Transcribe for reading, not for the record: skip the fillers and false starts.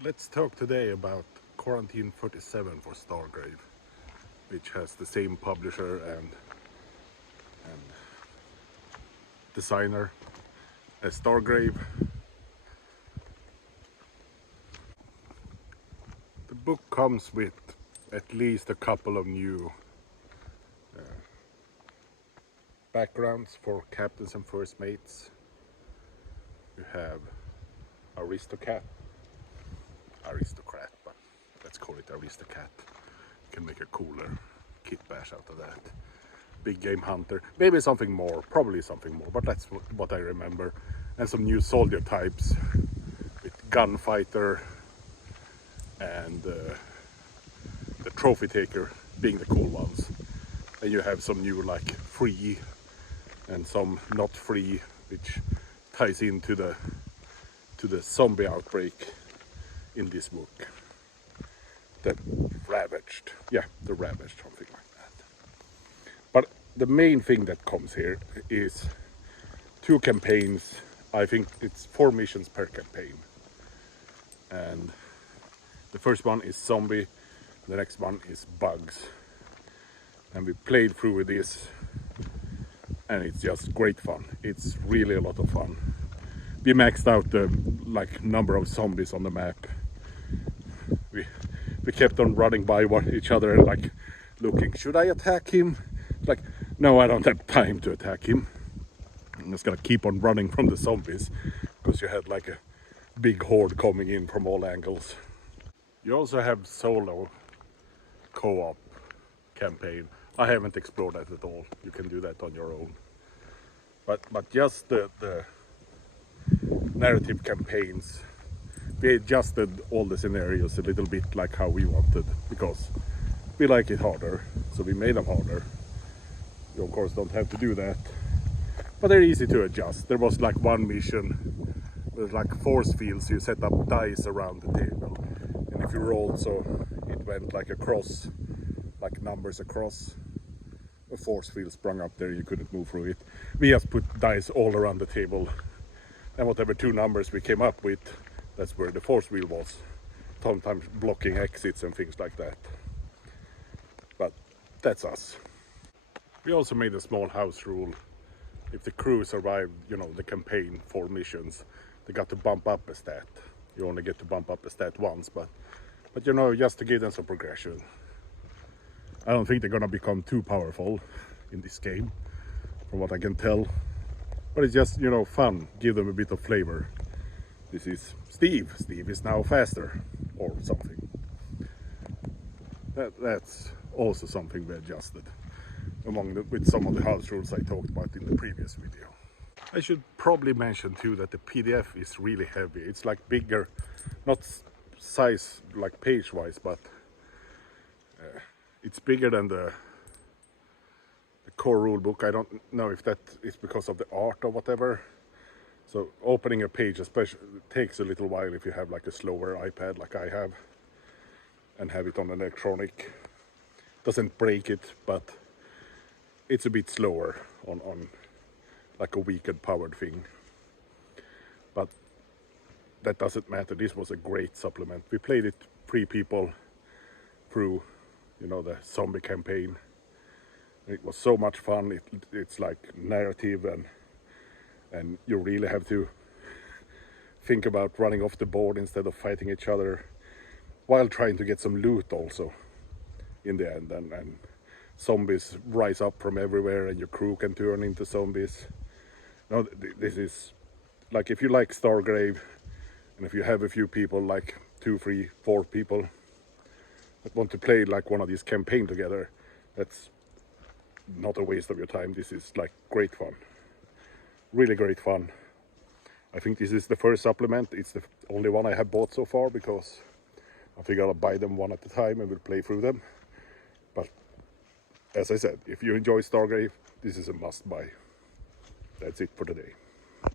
So let's talk today about Quarantine 47 for Stargrave, which has the same publisher and designer as Stargrave. The book comes with at least a couple of new backgrounds for captains and first mates. You have aristocrat, but let's call it Aristocat. You can make a cooler kit bash out of that. Big game hunter, maybe something more, probably something more, but that's what I remember. And some new soldier types with gunfighter and the trophy taker being the cool ones. And you have some new like free and some not free, which ties into the zombie outbreak in this book. The ravaged, something like that. But the main thing that comes here is 2 campaigns. I think it's 4 missions per campaign. And the first one is zombie, the next one is bugs. And we played through this and it's just great fun. It's really a lot of fun. We maxed out the number of zombies on the map. We kept on running by each other and looking, should I attack him? No, I don't have time to attack him. I'm just gonna keep on running from the zombies because you had a big horde coming in from all angles. You also have solo co-op campaign. I haven't explored that at all. You can do that on your own. But just the narrative campaigns, we adjusted all the scenarios a little bit like how we wanted because we like it harder, so we made them harder. You of course don't have to do that, but they're easy to adjust. There was one mission with force fields. You set up dice around the table, and if you rolled so it went across, numbers across, a force field sprung up there, you couldn't move through it. We just put dice all around the table, and whatever 2 numbers we came up with, that's where the force wheel was, sometimes blocking exits and things like that. But that's us. We also made a small house rule. If the crew survived, the campaign 4 missions, they got to bump up a stat. You only get to bump up a stat once, but just to give them some progression. I don't think they're gonna become too powerful in this game, from what I can tell. But it's just, fun. Give them a bit of flavor. This is Steve. Steve is now faster, or something. That's also something we adjusted with some of the house rules I talked about in the previous video. I should probably mention too that the PDF is really heavy. It's bigger, not size page-wise, but it's bigger than the core rule book. I don't know if that is because of the art or whatever. So opening a page especially takes a little while if you have a slower iPad like I have and have it on an electronic. Doesn't break it, but it's a bit slower on a weekend powered thing. But that doesn't matter. This was a great supplement. We played it 3 people through the zombie campaign. It was so much fun. It's narrative and you really have to think about running off the board instead of fighting each other while trying to get some loot also in the end, and zombies rise up from everywhere and your crew can turn into zombies. Now this is if you like Stargrave and if you have a few people 2, 3, 4 people that want to play one of these campaigns together, that's not a waste of your time. This is great fun, really great fun. I think this is the first supplement. It's the only one I have bought so far because I figure I'll buy them one at a time and we'll play through them. But as I said, if you enjoy Stargrave, this is a must buy. That's it for today.